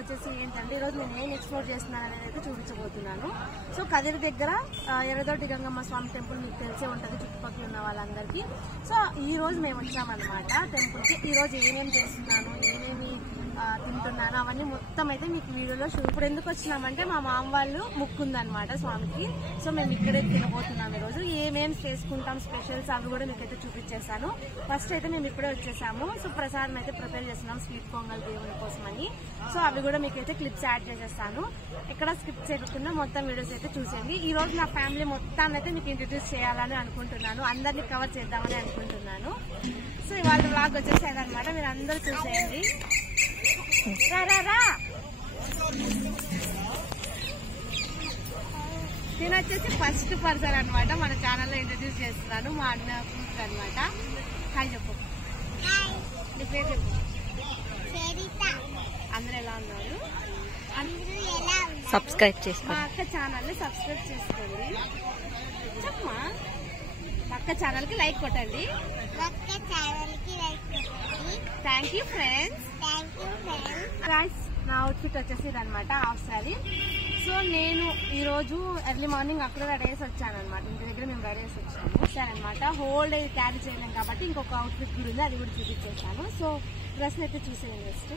వచ్చేసి ఏంటంటే ఈరోజు నేను ఏం ఎక్స్ప్లోర్ చేస్తున్నాను అనేది అయితే చూపించబోతున్నాను. సో కదిరి దగ్గర ఎర్రదొడ్డి గంగమ్మ స్వామి టెంపుల్ మీకు తెలిసే ఉంటుంది చుట్టుపక్కల ఉన్న వాళ్ళందరికీ. సో ఈ రోజు మేము వచ్చామన్నమాట టెంపుల్కి. ఈరోజు ఏమేమి చేస్తున్నాను, ఏమేమి తింటున్నాను అవన్నీ మొత్తం అయితే మీకు వీడియోలో ఇప్పుడు ఎందుకు వచ్చినామంటే మా మామ వాళ్ళు ముక్కుందనమాట స్వామికి. సో మేము ఇక్కడే తినబోతున్నాం ఈరోజు. ఏమేమి చేసుకుంటాం స్పెషల్స్ అవి కూడా మీకైతే చూపించేస్తాను. ఫస్ట్ అయితే మేము ఇప్పుడే వచ్చేసాము. సో ప్రసాదం అయితే ప్రిపేర్ చేస్తున్నాం స్వీట్ పొంగల్ దేవుని కోసం అని. సో అవి కూడా మీకైతే క్లిప్స్ యాడ్ చేసేస్తాను. ఎక్కడ స్కిప్ చేయకుండా మొత్తం వీడియోస్ అయితే చూసేయండి. ఈ రోజు నా ఫ్యామిలీ మొత్తాన్ని అయితే మీకు ఇంట్రడ్యూస్ చేయాలని అనుకుంటున్నాను, అందరినీ కవర్ చేద్దామని అనుకుంటున్నాను. సో ఇవాళ వ్లాగ్ వచ్చేసేదన్నమాట, మీరు అందరూ చూసేయండి. నేను వచ్చేసి ఫస్ట్ పర్సన్ అనమాట మన ఛానల్లో ఇంట్రడ్యూస్ చేస్తున్నాను, మా అన్న కూతురు అనమాట. హాయ్ చెప్పు, నీ పేరు చెప్పు. అందరూ ఎలా ఉన్నారు? సబ్స్క్రైబ్ చేసుకోండి, మా అక్క ఛానల్ ని సబ్స్క్రైబ్ చేసుకోండి. చెప్పమ్మా, మా అక్క ఛానల్ కి లైక్ కొట్టండి. Thank you friends. గైస్, నా అవుట్ఫిట్ వచ్చేసి ఇదనమాట, హాఫ్ సారీ. సో నేను ఈరోజు ఎర్లీ మార్నింగ్ అక్కడ రెడీ చేసి వచ్చాను అనమాట. ఇంటి దగ్గర మేము రెడీ చేసి వచ్చానమాట. హోల్ డే క్యారీ చేయలేం కాబట్టి ఇంకొక అవుట్ఫిట్ కూడా ఉంది, అది కూడా చూపించేసాను. సో డ్రెస్ అయితే చూసేది నెక్స్ట్.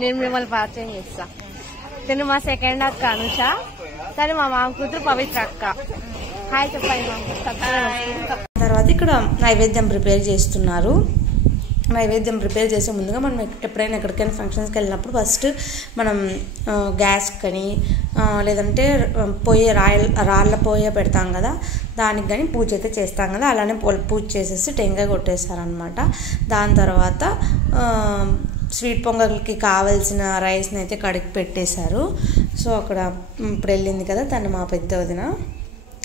నేను మిమ్మల్ని పరిచయం చేస్తా. నేను మా సెకండ్ అక్క అనుష, సరే మా మామ కూతురు పవిత్ర అక్క. హాయ్ చెప్పండి. తర్వాత ఇక్కడ నైవేద్యం ప్రిపేర్ చేస్తున్నారు. నైవేద్యం ప్రిపేర్ చేసే ముందుగా మనం ఎప్పుడైనా ఎక్కడికైనా ఫంక్షన్స్కి వెళ్ళినప్పుడు ఫస్ట్ మనం గ్యాస్ కానీ లేదంటే రాళ్ళ పొయ్యి పెడతాం కదా, దానికి కానీ పూజ అయితే చేస్తాం కదా. అలానే పూజ చేసేసి టెంకాయ కొట్టేస్తారనమాట. దాని తర్వాత స్వీట్ పొంగల్కి కావాల్సిన రైస్ని అయితే కడిగి పెట్టేశారు. సో అక్కడ ఇప్పుడు వెళ్ళింది కదా తను మా పెద్ద వదిన,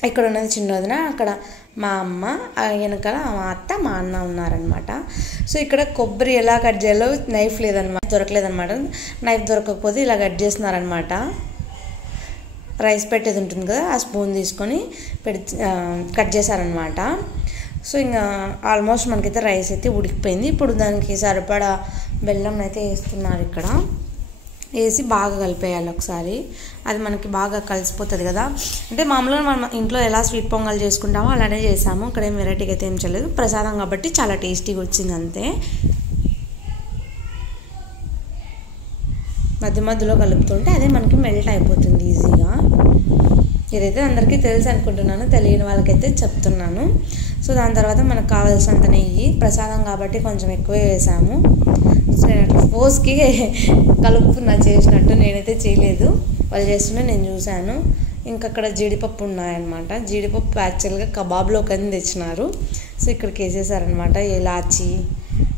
ఇక్కడ ఉన్నది చిన్న వదిన, అక్కడ మా అమ్మ, వెనకాల మా అత్త, మా అన్న ఉన్నారనమాట. సో ఇక్కడ కొబ్బరి ఎలా కట్ చేయాలో నైఫ్ లేదనమాట, దొరకలేదనమాట. నైఫ్ దొరకకపోతే ఇలా కట్ చేస్తున్నారనమాట. రైస్ పెట్టేది ఉంటుంది కదా, ఆ స్పూన్ తీసుకొని కట్ చేశారనమాట. సో ఇంకా ఆల్మోస్ట్ మనకైతే రైస్ అయితే ఉడికిపోయింది. ఇప్పుడు దానికి సరిపడా బెల్లం అయితే వేస్తున్నారు. ఇక్కడ వేసి బాగా కలిపేయాలి ఒకసారి, అది మనకి బాగా కలిసిపోతుంది కదా. అంటే మామూలుగా మనం ఇంట్లో ఎలా స్వీట్ పొంగల్ చేసుకుంటామో అలానే చేసాము. ఇక్కడ ఏం వెరైటీగా అయితే ఏం చేయలేదు, ప్రసాదం కాబట్టి చాలా టేస్టీగా వచ్చింది అంతే. మధ్య మధ్యలో కలుపుతుంటే అదే మనకి మెల్ట్ అయిపోతుంది ఈజీగా. ఇదైతే అందరికీ తెలుసు అనుకుంటున్నాను, తెలియని వాళ్ళకైతే చెప్తున్నాను. సో దాని తర్వాత మనకు కావాల్సినంత నెయ్యి, ప్రసాదం కాబట్టి కొంచెం ఎక్కువే వేసాము. సో నేను అట్లా ఫోర్స్కి కలుపుతున్నా చేసినట్టు, నేనైతే చేయలేదు, వాళ్ళు చేస్తుంటే నేను చూశాను. ఇంకా అక్కడ జీడిపప్పు ఉన్నాయన్నమాట. జీడిపప్పు యాక్చువల్గా కబాబ్లో కానీ తెచ్చినారు. సో ఇక్కడికి వేసేసారనమాట. ఇలాచి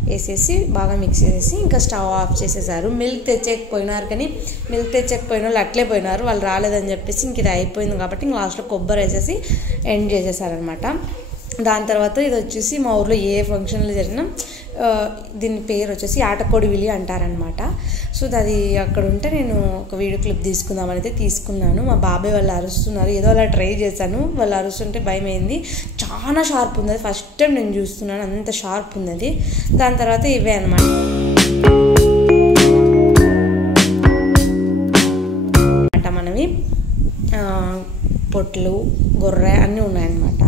వేసేసి బాగా మిక్స్ చేసేసి ఇంకా స్టవ్ ఆఫ్ చేసేసారు. మిల్క్ తెచ్చేకపోయినారు, కానీ మిల్క్ తెచ్చేకపోయిన వాళ్ళు అట్లే పోయినారు, వాళ్ళు రాలేదని చెప్పేసి ఇంక ఇది అయిపోయింది కాబట్టి ఇంక లాస్ట్లో కొబ్బరి వేసేసి ఎండ్ చేసేసారనమాట. దాని తర్వాత ఇది వచ్చేసి మా ఊర్లో ఏ ఫంక్షన్లో జరిగినా దీని పేరు వచ్చేసి ఆటకోడివిలి అంటారనమాట. సో అది అక్కడ ఉంటే నేను ఒక వీడియో క్లిప్ తీసుకుందామని అయితే తీసుకున్నాను. మా బాబాయ్ వాళ్ళు అరుస్తున్నారు, ఏదో అలా ట్రై చేశాను, వాళ్ళు అరుస్తుంటే భయం అయింది. చాలా షార్ప్ ఉంది అది, ఫస్ట్ టైం నేను చూస్తున్నాను, అంత షార్ప్ ఉంది అది. దాని తర్వాత ఇవే అనమాట, మనవి పొట్లు, గొర్రె అన్నీ ఉన్నాయన్నమాట.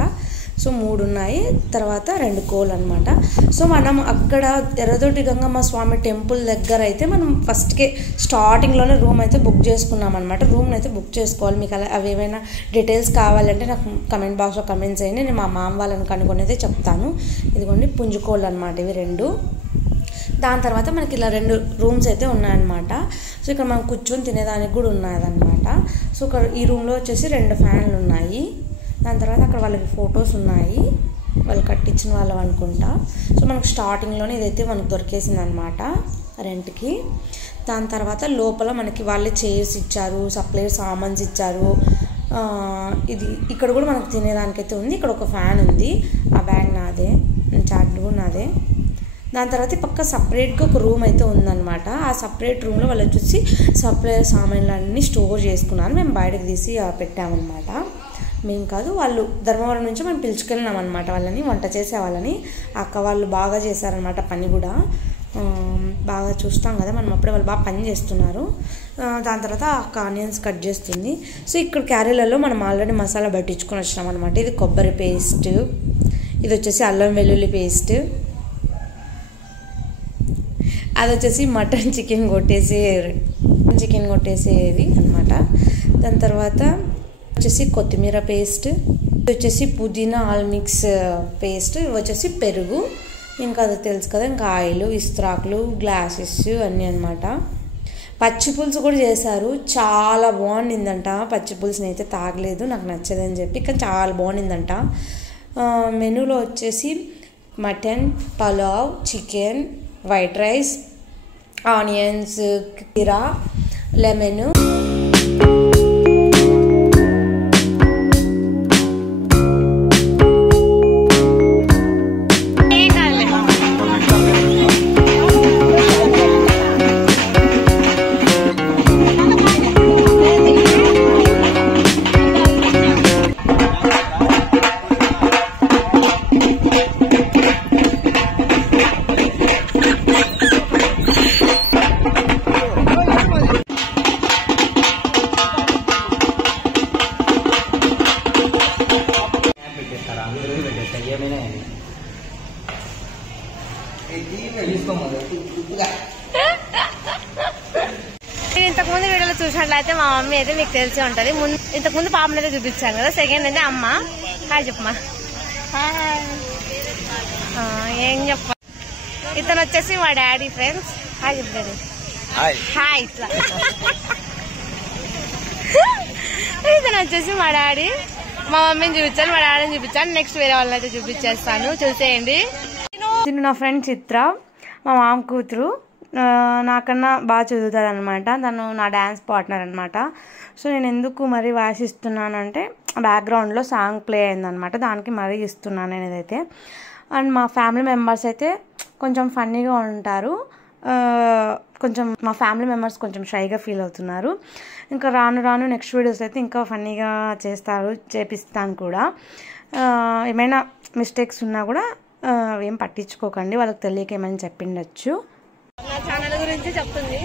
సో 3 ఉన్నాయి, తర్వాత 2 కోళ్ళు అనమాట. సో మనం అక్కడ ఎర్రదొడ్డి గంగమ్మ స్వామి టెంపుల్ దగ్గర అయితే మనం ఫస్ట్కే స్టార్టింగ్లోనే రూమ్ అయితే బుక్ చేసుకున్నాం అనమాట. రూమ్ని అయితే బుక్ చేసుకోవాలి. మీకు అలా అవి ఏమైనా డీటెయిల్స్ కావాలంటే నాకు కమెంట్ బాక్స్లో కమెంట్స్ చేయండి, నేను మా మామ వాళ్ళని కనుక్కొని అయితే చెప్తాను. ఇదిగోండి పుంజుకోళ్ళు అనమాట ఇవి 2. దాని తర్వాత మనకి ఇలా 2 రూమ్స్ అయితే ఉన్నాయన్నమాట. సో ఇక్కడ మనం కూర్చొని తినేదానికి కూడా ఉన్నదన్నమాట. సో ఇక్కడ ఈ రూమ్లో వచ్చేసి 2 ఫ్యాన్లు ఉన్నాయి. దాని తర్వాత అక్కడ వాళ్ళకి ఫొటోస్ ఉన్నాయి. వాళ్ళు కట్టించిన వాళ్ళం అనుకుంటా. సో మనకు స్టార్టింగ్లోనే ఇదైతే మనకు దొరికేసింది అనమాట రెంట్కి. దాని తర్వాత లోపల మనకి వాళ్ళే చైర్స్ ఇచ్చారు, సప్లైర్ సామాన్స్ ఇచ్చారు. ఇది ఇక్కడ కూడా మనకు తినేదానికైతే ఉంది. ఇక్కడ ఒక ఫ్యాన్ ఉంది, ఆ బ్యాగ్ నాదే, చాట్ కూడా నాదే. దాని తర్వాత పక్క సపరేట్గా ఒక రూమ్ అయితే ఉందన్నమాట. ఆ సపరేట్ రూమ్లో వాళ్ళు వచ్చేసి సప్లైర్ సామాన్లు అన్నీ స్టోర్ చేసుకున్నారు. మేము బయటకు తీసి పెట్టామన్నమాట. మేము కాదు, వాళ్ళు ధర్మవరం నుంచి మేము పిలుచుకెళ్ళినాం అనమాట వాళ్ళని, వంట చేసే వాళ్ళని. అక్క వాళ్ళు బాగా చేశారనమాట పని కూడా. బాగా చూస్తాం కదా మనం అప్పుడే, వాళ్ళు బాగా పని చేస్తున్నారు. దాని తర్వాత అక్క ఆనియన్స్ కట్ చేస్తుంది. సో ఇక్కడ క్యారీలలో మనం ఆల్రెడీ మసాలా పట్టించుకొని వచ్చినాం అనమాట. ఇది కొబ్బరి పేస్ట్, ఇది వచ్చేసి అల్లం వెల్లుల్లి పేస్ట్, అది వచ్చేసి మటన్ చికెన్ కొట్టేసేది అనమాట. దాని తర్వాత వచ్చేసి కొత్తిమీర పేస్ట్, ఇది వచ్చేసి పుదీనా ఆల్ మిక్స్ పేస్ట్, ఇవి వచ్చేసి పెరుగు, ఇంకా అది తెలుసు కదా, ఇంకా ఆయిల్, ఇస్త్రాకులు, గ్లాసెస్ అన్నీ అనమాట. పచ్చి పులుసు కూడా చేశారు, చాలా బాగుండిందంట. పచ్చి పులుసుని అయితే తాగలేదు, నాకు నచ్చదని చెప్పి, కానీ చాలా బాగుండిందంట. మెనూలో వచ్చేసి mutton, pulao, chicken, white rice, onions, కీరా, లెమన్, ఇంతకుముందు వీడియోలో చూసినట్లయితే మా మమ్మీ అయితే మీకు తెలిసి ఉంటది. ఇంతకుముందు పాపని అయితే చూపించాను కదా. సెకండ్ అయితే అమ్మ. హాయ్ చెప్పమ్మా. ఏం చెప్ప, ఇతను వచ్చేసి మా డాడీ ఫ్రెండ్స్. హాయ్ చెప్పండి. హాయ్. ఇట్లా ఇతను వచ్చేసి మా డాడీ. మా మమ్మీని చూపించాను, మా డాడీని చూపించాను. నెక్స్ట్ వేరే వాళ్ళని అయితే చూపించేస్తాను, చూసేయండి. నా ఫ్రెండ్ చిత్ర, మా మామ కూతురు. నాకన్నా బాగా చదువుతుంది అనమాట. తను నా డ్యాన్స్ పార్ట్నర్ అనమాట. సో నేను ఎందుకు మరీ వాయిస్ ఇస్తున్నానంటే బ్యాక్గ్రౌండ్లో సాంగ్ ప్లే అయిందనమాట, దానికి మరీ ఇస్తున్నాను నేను ఇదైతే. అండ్ మా ఫ్యామిలీ మెంబర్స్ అయితే కొంచెం ఫన్నీగా ఉంటారు. కొంచెం మా ఫ్యామిలీ మెంబర్స్ కొంచెం షైగా ఫీల్ అవుతున్నారు. ఇంకా రాను నెక్స్ట్ వీడియోస్ అయితే ఇంకా ఫన్నీగా చేపిస్తాను కూడా. ఏమైనా మిస్టేక్స్ ఉన్నా కూడా ఏం పట్టించుకోకండి, వాళ్ళకి తెలియక ఏమైనా చెప్పిండొచ్చు. నా ఛానల్ గురించి చెప్తుంది.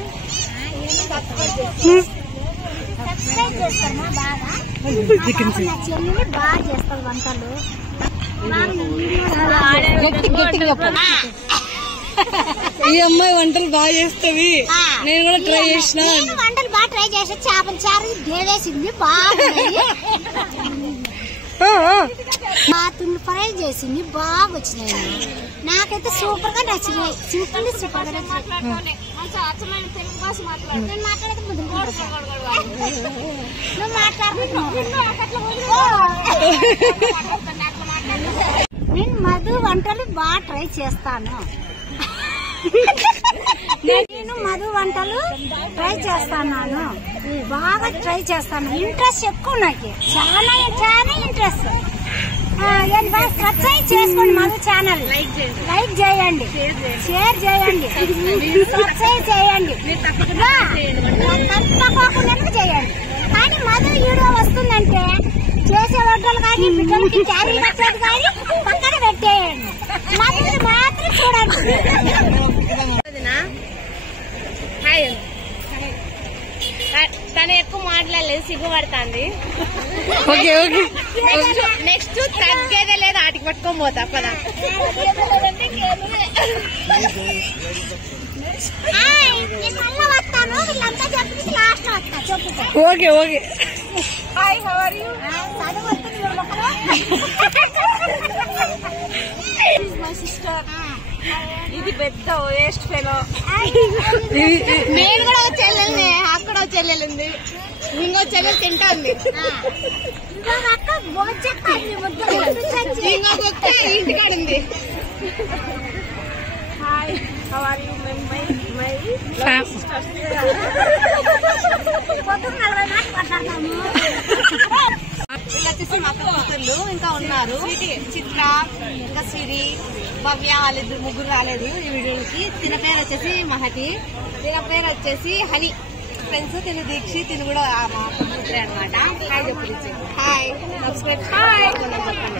ఈ అమ్మాయి వంటలు బాగా చేస్తుంది, నేను కూడా ట్రై చేసిన. వంటలు బాగా ట్రై చేసా, చేపల చారు దేవేసింది బాగుంది, తుమ్మి ఫ్రై చేసింది బాగా వచ్చినాయి. నాకైతే సూపర్ గా నచ్చినాయి, సింపుల్ సూపర్ గా నచ్చినాయి. నేను మధు వంటలు బాగా ట్రై చేస్తాను. నేను మధు వంటలు ట్రై చేస్తాను, బాగా ట్రై చేస్తాను. ఇంట్రెస్ట్ ఎక్కువ నాకు, చాలా ఇంట్రెస్ట్. సబ్స్క్రైబ్ చేసుకోండి మధు ఛానల్, లైక్ చేయండి, షేర్ చేయండి, సబ్స్క్రైబ్ చేయండి, తప్పకుండా చేయండి. కానీ మధు వీడియో వస్తుందంటే చేసే వంటలు కానీ బిడ్డలకి క్యారీ కట్టేది కానీ పక్కన పెట్టేయండి, మధుని మాత్రం చూడండి. తను ఎక్కువ మాట్లాడలేదు, సిగ్గుపడుతుంది. నెక్స్ట్ తగ్గేదే లేదు, ఆటికి పట్టుకొని పోతా కదా. వస్తాను, వీళ్ళంతా చెప్పి లాస్ట్ లో వస్తా చెప్పుకో. Okay. Hi, how are you? చదువు వస్తుంది మై సిస్టర్. ఇది పెద్ద వేస్ట్ ఫెలో. నేను కూడా ఒక చెల్లెల్ని, అక్కడ ఒక చెల్లెలు ఉంది, ఇంకో చెల్లెలు తింటా ఉంది, ఇంకొక ఇంటికాడ ఉంది. Hi, how are you? My వీళ్ళు వచ్చేసి మా కూతుర్లు ఇంకా ఉన్నారు, చిత్ర ఇంకా సిరి, భవ్య, వాళ్ళిద్దరు ముగ్గురు రాలేదు ఈ వీడియోకి. తిన పేరు వచ్చేసి మహతి, తిన పేరు వచ్చేసి హని. ఫ్రెండ్స్ తిను దీక్షి, తిను కూడా మా కూతురే అనమాట. హాయ్ చెప్పి హాయ్, సబ్స్క్రైబ్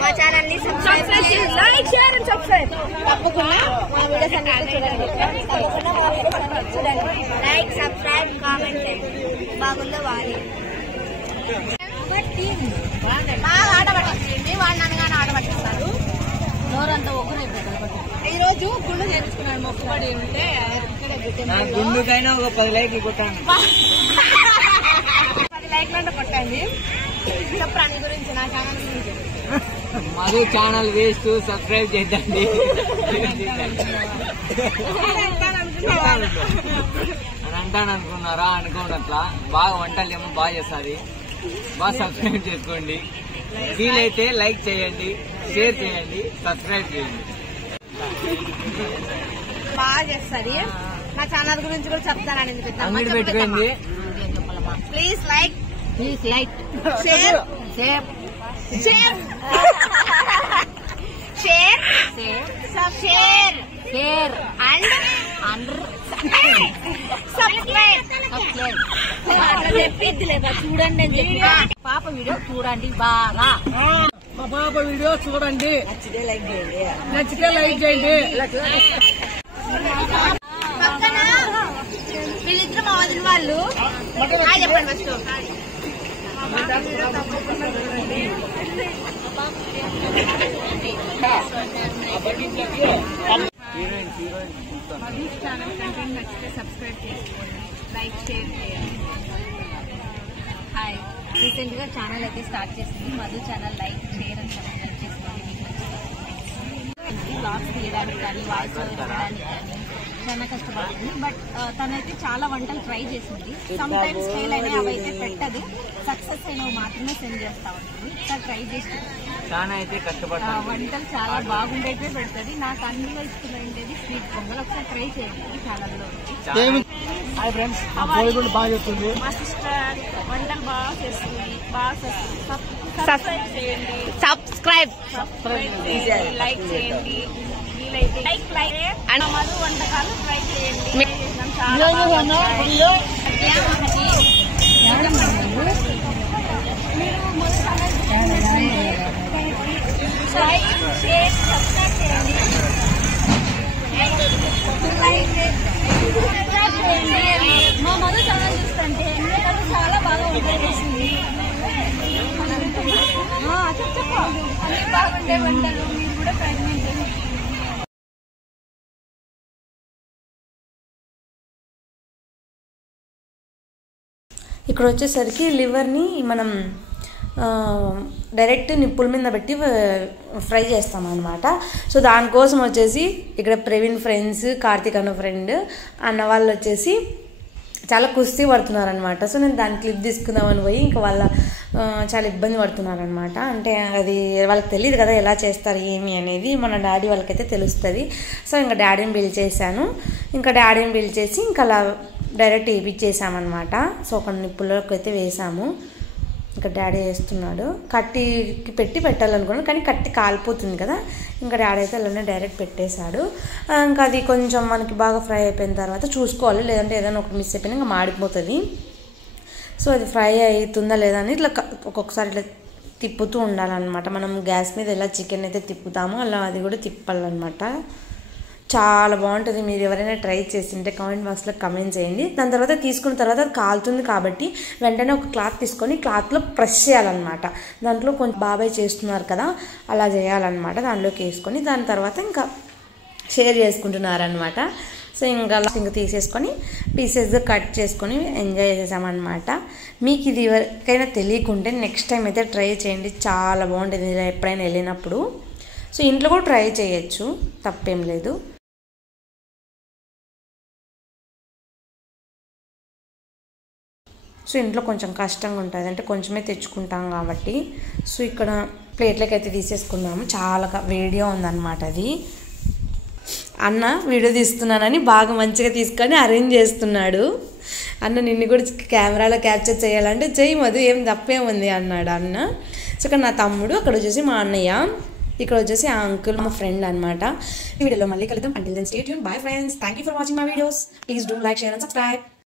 మా ఛానల్ ని subscribe like share and subscribe. తప్పకుండా మా వీడియోస్ అన్ని చూడండి, లైక్ సబ్స్క్రైబ్ కామెంట్ చేయండి. బాగుందో బాగా బాగా ఆట పట్టించండి. వాడిని అనగానే ఆట పట్టిస్తారు. నోరంతా ఒగ్గురు అయిపోతారు. ఈ రోజు గుండు చేయించుకున్నాడు, మొక్కుబడి ఉంటే గుండుకైనా ఒక 10 లైక్లు కొట్టండి. 10 లైక్లు కొట్టండి. ప్రాణి గురించి నా ఛానల్ గురించి మధు ఛానల్ వేస్ట్, సబ్స్క్రైబ్ చేద్దండి అని అంటాను అనుకున్నారా? అనుకోండి, అట్లా బాగా వంటలు ఏమో బాగా చేస్తుంది, బాగా సబ్స్క్రైబ్ చేసుకోండి. వీలైతే లైక్ చేయండి, షేర్ చేయండి, సబ్స్క్రైబ్ చేయండి. బాగా చేస్తుంది. నా ఛానల్ గురించి కూడా చెప్తానండి. అంగడి పెట్టుకోండి. Please like share share share and subscribe చెప్పిద్ది లేదా చూడండి అని చెప్పి. పాప వీడియో చూడండి బాగా. మా పాప వీడియో చూడండి, నచ్చితే లైక్ చేయండి. పక్కన వీళ్ళిద్దరు మా వదిన వాళ్ళు. చెప్పండి ఫస్ట్. మధుస్ ఛానల్ కంటెంట్ నచ్చితే సబ్స్క్రైబ్ చేసుకోండి, లైక్ షేర్ చేయండి. హాయ్, రీసెంట్ గా ఛానల్ అయితే స్టార్ట్ చేసింది. Madhu channel like share and subscribe చేసుకోండి. బ్లాగ్స్ తీయడానికి కానీ వాయిస్ ఓవర్ ఇవ్వడానికి కానీ చాలా కష్టపడుతుంది. బట్ తనైతే చాలా వంటలు ట్రై చేసింది. సమ్ టైమ్స్ ఫెయిల్ అయినా అవైతే పెట్టదు, సక్సెస్ అయినవి మాత్రమే సెండ్ చేస్తా ఉంటుంది. తను ట్రై చేసి చాలా అయితే కష్టపడతాను. వంటలు చాలా బాగుండేటే పెడుతుంది. నాకు అన్నిలో ఇష్టమైంది స్వీట్ పొంగల్. ఒకసారి ట్రై చేయండి, ఛానల్లో ఉంది. హాయ్ ఫ్రెండ్స్, బాగా చెప్తుంది. మా సిస్టర్ వంటలు బాగా చేస్తుంది, సబ్స్క్రైబ్ చేయండి, లైక్ చేయండి. వీలైతే లైక్ అండ్ మధు వంటకాలు ట్రై చేయండి. చాలా మా మధు ఛానల్ చూస్తుంటే చాలా బాగా వంటలు చేసింది. అన్ని బాగుండే వంటలు మీరు కూడా ప్రయత్నించండి. ఇక్కడ వచ్చేసరికి లివర్ని మనం డైరెక్ట్ నిప్పుల మీద పెట్టి ఫ్రై చేస్తాం అనమాట. సో దానికోసం వచ్చేసి ఇక్కడ ప్రవీణ్ ఫ్రెండ్స్, కార్తీక్ అన్న ఫ్రెండ్ అన్న వాళ్ళు వచ్చేసి చాలా కుస్తీ పడుతున్నారనమాట. సో నేను దాని క్లిప్ తీసుకుందామని పోయి ఇంకా వాళ్ళ చాలా ఇబ్బంది పడుతున్నారనమాట. అంటే అది వాళ్ళకి తెలియదు కదా ఎలా చేస్తారు ఏమి అనేది. మన డాడీ వాళ్ళకైతే తెలుస్తుంది. సో ఇంకా డాడీని పిలిచేసాను. ఇంకా డాడీని పిలిచేసి ఇంకా అలా డైరెక్ట్ వేయించేసామన్నమాట. సో ఒక నిప్పుల్లోకి అయితే వేసాము. ఇంకా డాడీ వేస్తున్నాడు. కట్టికి పెట్టి పెట్టాలనుకున్నాను, కానీ కట్టి కాలిపోతుంది కదా. ఇంకా డాడీ అయితే అలానే డైరెక్ట్ పెట్టేశాడు. ఇంకా అది కొంచెం మనకి బాగా ఫ్రై అయిపోయిన తర్వాత చూసుకోవాలి, లేదంటే ఏదైనా ఒకటి మిస్ అయిపోయినా ఇంకా మాడిపోతుంది. సో అది ఫ్రై అవుతుందా లేదా అని ఇట్లా ఒక్కొక్కసారి ఇట్లా తిప్పుతూ ఉండాలన్నమాట. మనం గ్యాస్ మీద ఎలా చికెన్ అయితే తిప్పుతామో అలా అది కూడా తిప్పాలన్నమాట. చాలా బాగుంటుంది. మీరు ఎవరైనా ట్రై చేసింటే కామెంట్ బాక్స్లో కమెంట్ చేయండి. దాని తర్వాత తీసుకున్న తర్వాత అది కాలుతుంది కాబట్టి వెంటనే ఒక క్లాత్ తీసుకొని క్లాత్లో ప్రెస్ చేయాలన్నమాట. దాంట్లో కొంచెం బాబాయ్ చేస్తున్నారు కదా అలా చేయాలన్నమాట. దాంట్లోకి వేసుకొని దాని తర్వాత ఇంకా షేర్ చేసుకుంటున్నారనమాట. సో ఇంకా తీసేసుకొని పీసెస్ కట్ చేసుకొని ఎంజాయ్ చేసామన్నమాట. మీకు ఇది ఎవరికైనా తెలియకుంటే నెక్స్ట్ టైం అయితే ట్రై చేయండి, చాలా బాగుంటుంది. ఎప్పుడైనా వెళ్ళినప్పుడు సో ఇంట్లో కూడా ట్రై చేయొచ్చు, తప్పేం లేదు. సో ఇంట్లో కొంచెం కష్టంగా ఉంటుంది, అంటే కొంచెమే తెచ్చుకుంటాం కాబట్టి. సో ఇక్కడ ప్లేట్లకి అయితే తీసేసుకున్నాము. చాలా వేడిగా ఉందన్నమాట అది. అన్న వీడియో తీస్తున్నానని బాగా మంచిగా తీసుకొని అరేంజ్ చేస్తున్నాడు. అన్న నిన్ను కూడా కెమెరాలో క్యాప్చర్ చేయాలంటే చెయ్యి మధు, ఏం తప్పేముంది అన్నాడు అన్న. సో ఇక్కడ నా తమ్ముడు, అక్కడ వచ్చేసి మా అన్నయ్య, ఇక్కడ వచ్చేసి ఆ అంకుల్ మా ఫ్రెండ్ అనమాట. ఈ వీడియోలో మళ్ళీ కలుద్దాం. Until then stay tune. Bye friends. Thank you for watching my videos. Please do like, share and subscribe.